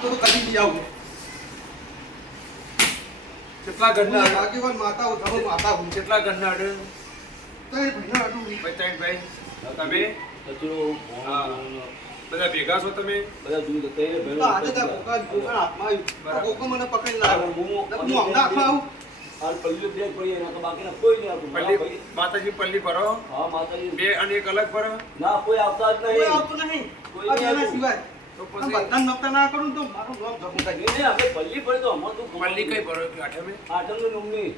તો કદી બી આવું કેટલા ઘરના આગેવાન માતા હું ધરો માતા હું કેટલા ઘરના અડે તઈ ભઈના આડું ભાઈ ત્રણ ભાઈ તમે કચરો હા બધા ભેગા છો તમે બધા દૂધ તો આજે તો કોકા હાથમાં આવ્યું કોકો મને પકડી લાવ્યો હું હમણાં આખા આવું આ પલ્લી બ્રેક પડી એના તો બાકીના કોઈ નહીં આવતું પલ્લી માતાજી પલ્લી ભરો હા માતાજી બે અને એક અલગ ભરો ના કોઈ આવતા જ કોઈ નહીં આવતું નહીં કોઈ આ નહીં જેના આવતું. સિવાય તો પણ પછી બધાને નમતા ના કરું તો મારું નામ જમું થાય નહીં આપણે પલ્લી પડી તો અમાર તો પલ્લી કઈ ભરો કે આઠમે આઠમનું નોમની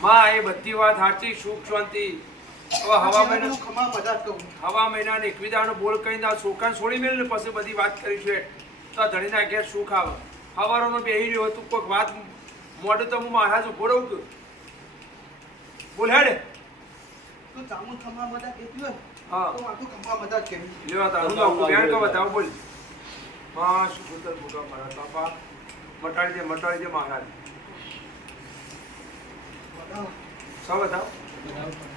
માં એ બધી વાત સાચી સુખ શાંતિ હવે હવા મહિના ખમા મજા જ કહું હવા મહિના 21 દાડો બોલ કહીને આ છોકરાને છોડી મેળ ને પછી બધી વાત કરીશું તો ધણીના ઘેર સુખ આવે હવારોનો બેહી રહ્યો તું કોઈક વાત મોઢું તો હું મહારાજ ઉભો રહું કે બોલ હેડ તો જામુન ખમા મજા કહેતી હોય હા તો મારું ખમા મજા જ કહેવી લેવા તારું તો આખું બેન કો બતાવો બોલ માં સુપુત્ર ભૂકા મારા બાપા મટાડી દે મહારાજ બતાવો સૌ બતાવો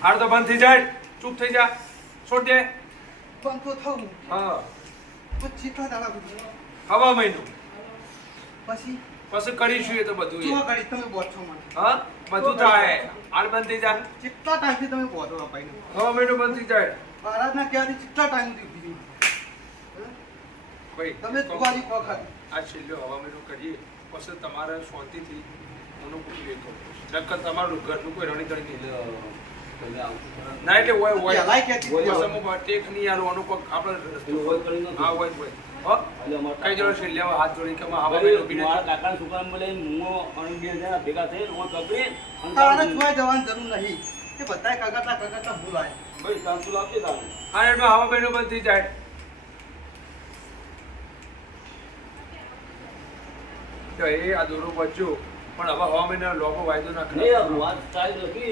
હાર તો બંધ થઈ જાય ચૂપ થઈ જા છોડ દે પણ તો થવું હા તો ચીટલા દાડા સુધી હવા મહિનો પછી પછી કરીશું એ તો બધું જો એ. ઘડી તમે બોછો મને હા બધું થાય હાલ બંધ થઈ જાય કેટલા ટાઈમથી તમે બોછો અપાઈને હવા મહિનો બંધ થઈ જાય મહારાજના ક્યાંથી કેટલા ટાઈમથી કીધું ભાઈ તમે કુવારી કો ખાલી આ છેલ્લો હવા મહિનો કરીએ પછી તમારે શાંતિથી અનુકૂળ એ કરો નકર તમારું ઘરનું કોઈ રણી કરી નહીં ના એટલે હોય પહેલાય કહેતી હતી. સમૂહ ટેક નહીં યાર આનો કોક આપણે પેલું હોય કરી નાખો. હા હોય હો એટલે અમારે કઈ જરૂર છે લેવા હાથ જોડી કે હવા મહિનો મારા બીને કાકાના છોકરાને મળે હું અને બે જણા ભેગા થઈને હું કપડી અને તારે જોઈ જવાની જરૂર નહીં એ બધાય કગાતા ભૂલાય ભાઈ તાંતું આપજે તારે હા એટલે હવા મહિનો બંધ થઈ જાય તો એ આ દોરો બચ્યો પણ હવે હવા મહિના લોકો વાયદો ના કરે નહીં આ વાત ચાલી નથી